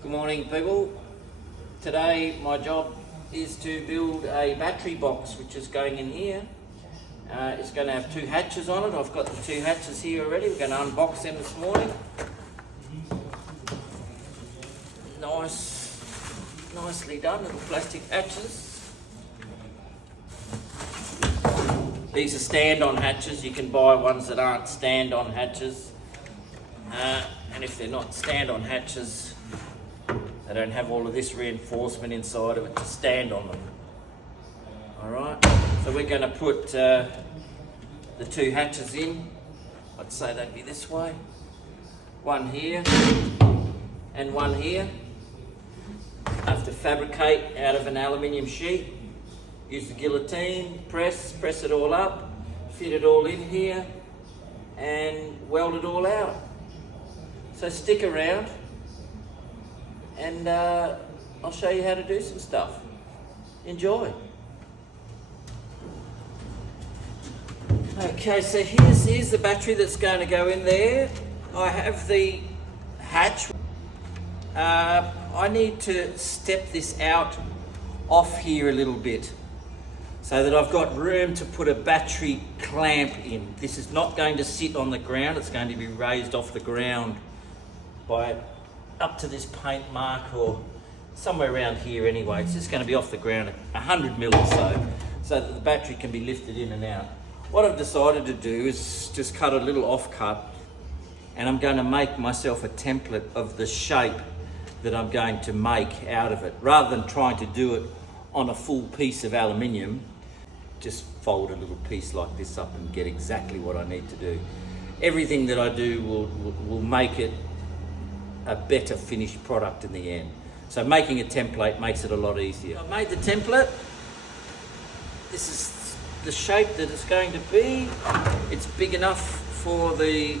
Good morning, people. Today my job is to build a battery box which is going in here. It's going to have two hatches on it. I've got the two hatches here already. We're going to unbox them this morning. Nicely done, little plastic hatches. These are stand-on hatches. You can buy ones that aren't stand-on hatches. And if they're not stand-on hatches, they don't have all of this reinforcement inside of it to stand on them. Alright, so we're going to put the two hatches in. I'd say they'd be this way. One here and one here. I have to fabricate out of an aluminium sheet. Use the guillotine, press it all up, fit it all in here and weld it all out. So stick around and I'll show you how to do some stuff. Enjoy. Okay, so here's the battery that's going to go in there. I have the hatch. I need to step this out off here a little bit so that I've got room to put a battery clamp in. This is not going to sit on the ground. It's going to be raised off the ground by up to this paint mark or somewhere around here anyway. It's just going to be off the ground 100 mil or so that the battery can be lifted in and out. What I've decided to do is just cut a little offcut, and I'm going to make myself a template of the shape that I'm going to make out of it. Rather than trying to do it on a full piece of aluminium, just fold a little piece like this up and get exactly what I need to do. Everything that I do will make it a better finished product in the end. So making a template makes it a lot easier. I've made the template. This is the shape that it's going to be. It's big enough for the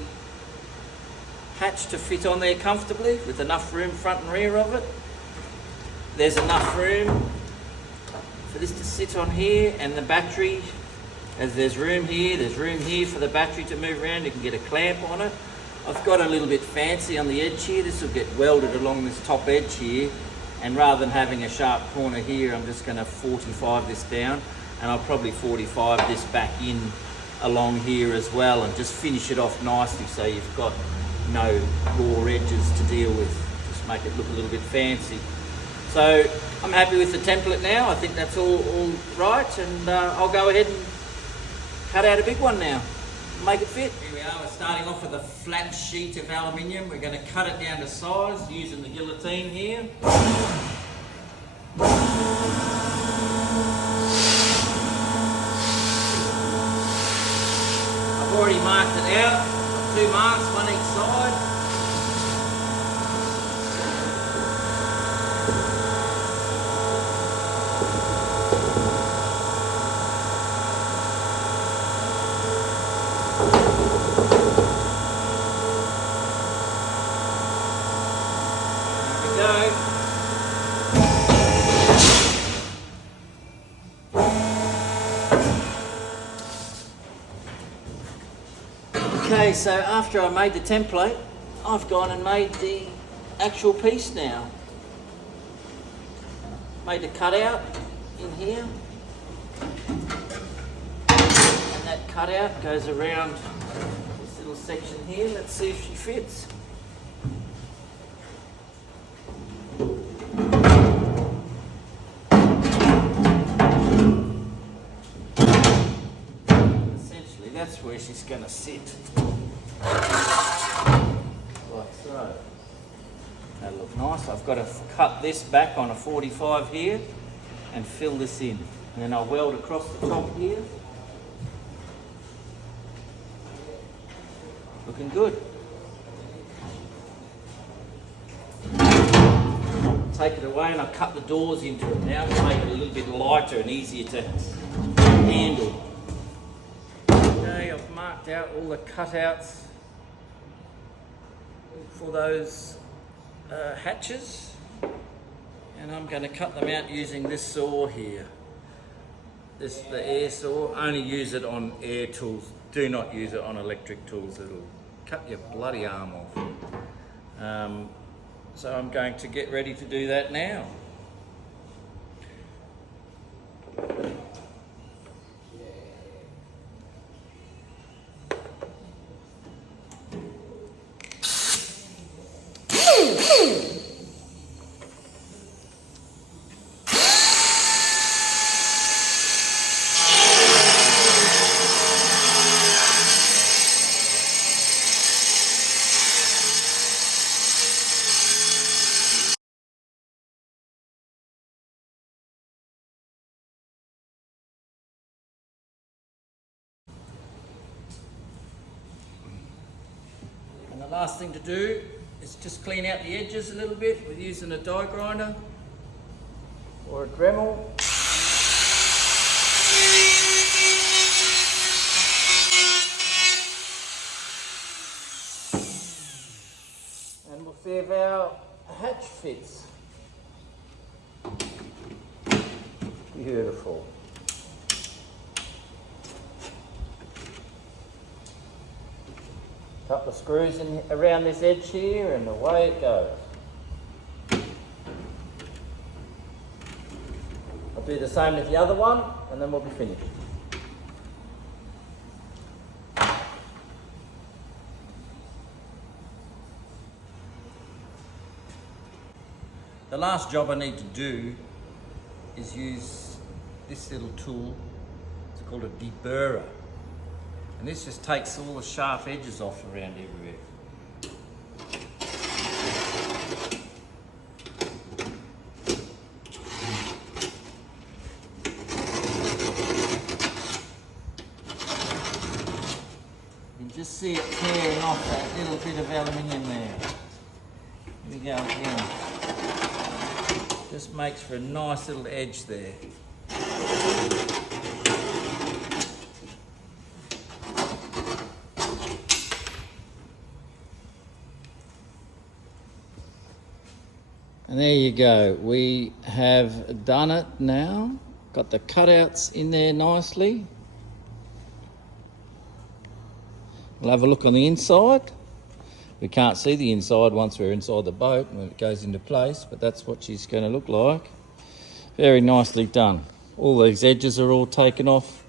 hatch to fit on there comfortably with enough room front and rear of it. There's enough room for this to sit on here, and the battery, as there's room here for the battery to move around. You can get a clamp on it. I've got a little bit fancy on the edge here. This will get welded along this top edge here, and rather than having a sharp corner here, I'm just going to 45 this down, and I'll probably 45 this back in along here as well, and just finish it off nicely so you've got no raw edges to deal with. Just make it look a little bit fancy. So I'm happy with the template now. I think that's all right, and I'll go ahead and cut out a big one now. Make it fit. Here we are, we're starting off with a flat sheet of aluminium. We're going to cut it down to size using the guillotine here. I've already marked it out. Two marks, one each side. Okay, so after I made the template, I've gone and made the actual piece now. Made the cutout in here, and that cutout goes around this little section here. Let's see if she fits. Essentially, that's where she's going to sit. Like so. That'll look nice. I've got to cut this back on a 45 here and fill this in. And then I'll weld across the top here. Looking good. Take it away and I'll cut the doors into it now to make it a little bit lighter and easier to handle. Okay, I've marked out all the cutouts for those hatches, and I'm going to cut them out using this saw here. This the air saw. Only use it on air tools. Do not use it on electric tools. It'll cut your bloody arm off. So I'm going to get ready to do that now. And the last thing to do is just clean out the edges a little bit with using a die grinder or a Dremel. And we'll see if our hatch fits. Beautiful. Couple of screws in around this edge here and away it goes. I'll do the same with the other one and then we'll be finished. The last job I need to do is use this little tool. It's called a deburrer. And this just takes all the sharp edges off around everywhere. You can just see it tearing off that little bit of aluminium there. Here we go again. Just makes for a nice little edge there. And there you go, we have done it now. Got the cutouts in there nicely. We'll have a look on the inside. We can't see the inside once we're inside the boat when it goes into place, but that's what she's going to look like. Very nicely done. All these edges are all taken off.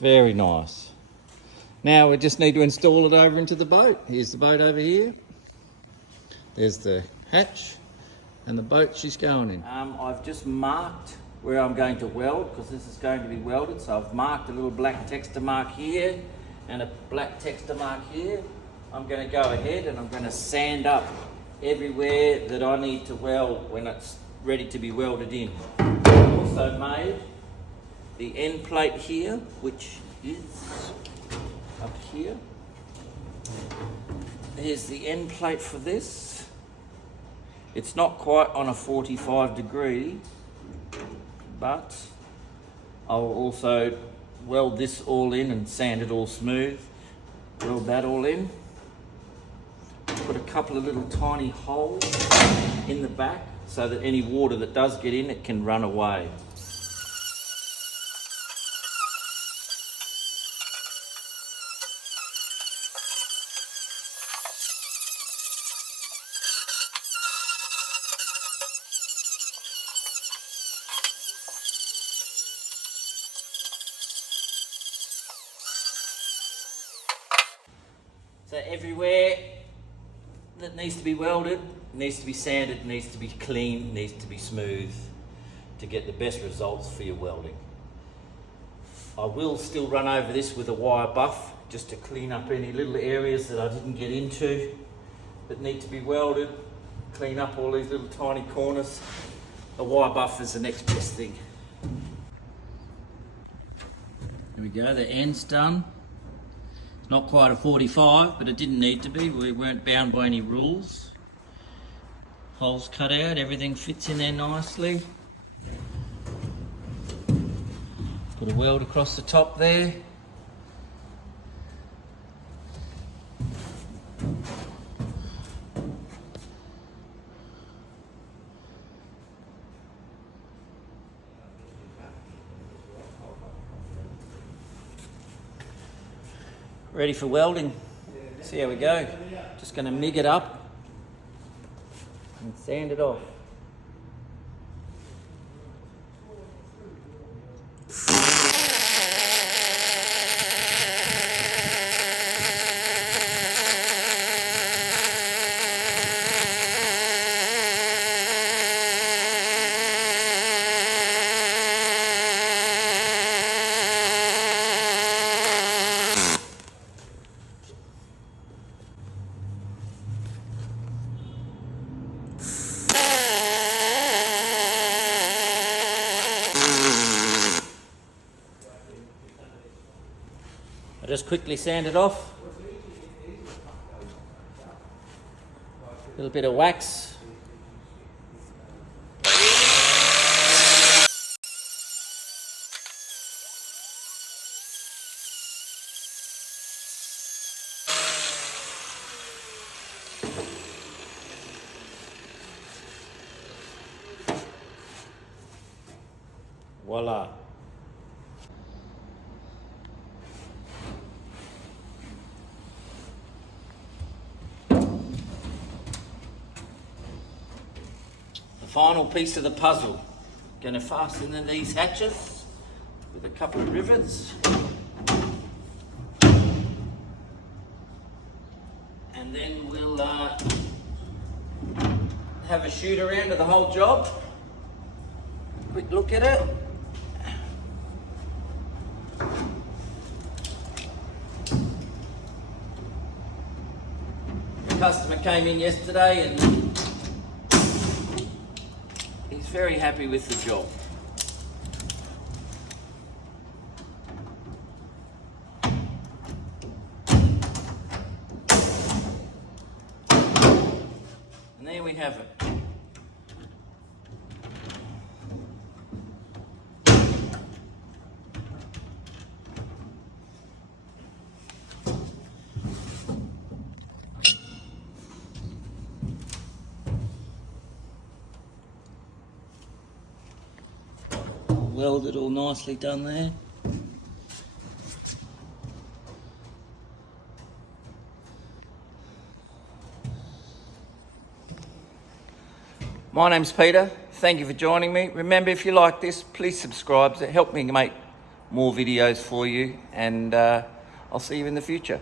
Very nice. Now we just need to install it over into the boat. Here's the boat over here. There's the hatch. And the boat she's going in. I've just marked where I'm going to weld because this is going to be welded. So I've marked a little black texture mark here and a black texture mark here. I'm going to go ahead and I'm going to sand up everywhere that I need to weld when it's ready to be welded in. I've also made the end plate here, which is up here. Here's the end plate for this. It's not quite on a 45 degree, but I'll also weld this all in and sand it all smooth. Weld that all in. Put a couple of little tiny holes in the back so that any water that does get in, it can run away. So everywhere that needs to be welded, needs to be sanded, needs to be clean, needs to be smooth to get the best results for your welding. I will still run over this with a wire buff just to clean up any little areas that I didn't get into that need to be welded, clean up all these little tiny corners. A wire buff is the next best thing. There we go, the end's done. Not quite a 45, but it didn't need to be. We weren't bound by any rules. Holes cut out, everything fits in there nicely. Put a weld across the top there. Ready for welding. See how we go. Just going to MIG it up. and sand it off. I just quickly sand it off. A little bit of wax. Voila. Final piece of the puzzle. Going to fasten in these hatches with a couple of rivets. And then we'll have a shoot around of the whole job. Quick look at it. The customer came in yesterday and he's very happy with the job. And there we have it. Welded all nicely done there. My name's Peter. Thank you for joining me. Remember, if you like this, please subscribe. It helps me make more videos for you, and I'll see you in the future.